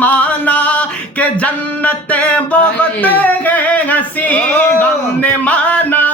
माना कि जन्नतें बहुत है हंसी, हमने माना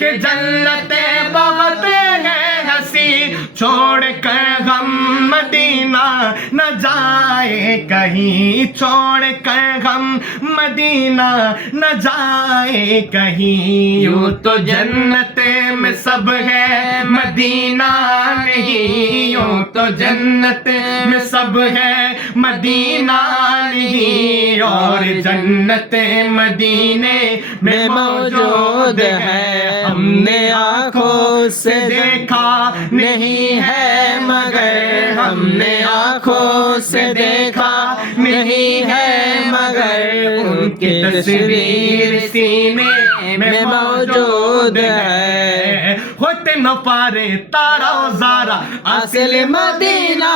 कि जन्नतें बहुत है हंसी, छोड़ कर हम मदीना न जाए कहीं, छोड़ कर हम मदीना न जाए कहीं। यूं तो जन्नते में सब है मदीना नहीं, यूं तो जन्नते में सब है मदीना नहीं, और जन्नते मदीने में मौजूद है। हमने आँखों से देखा नहीं है मगर, हमने आँखों से देखा नहीं है मगर, उनकी तस्वीर सीने में मौजूद है। होते न पारे तारा ज़ारा असल मदीना,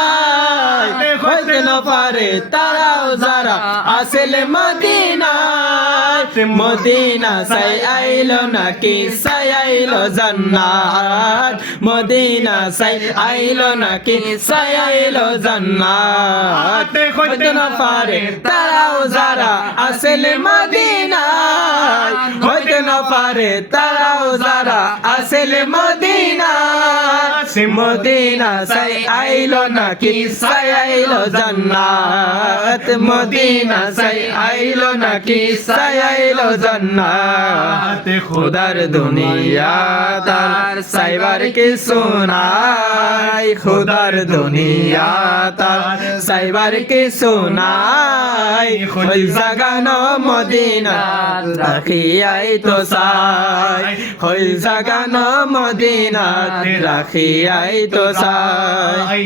होते न पारे तारा ज़ारा असल मदीना, মদিনা সাই আইলো নাকি সাই আইলো জান্নাত, মদিনা সাই আইলো নাকি সাই আইলো জান্নাত। হইতে না পারে তারাও যারা আসলে মদিনা, হইতে না পারে তারাও যারা আসলে মদিনা, মদিনা সাই আইলো নাকি সাই আইলো জান্নাত, মদিনা সাই আইলো নাকি সাই আইলো জান্নাত। খুদার দুনিয়া তার সাইবার কি শোনাই, খুদার দুনিয়া তার সাইবার কি শোনাই, ওই জাগানো মদিনা রাখিয়াই তো সাই, ওই জাগানো মদিনা রাখিয়াই তো সাই।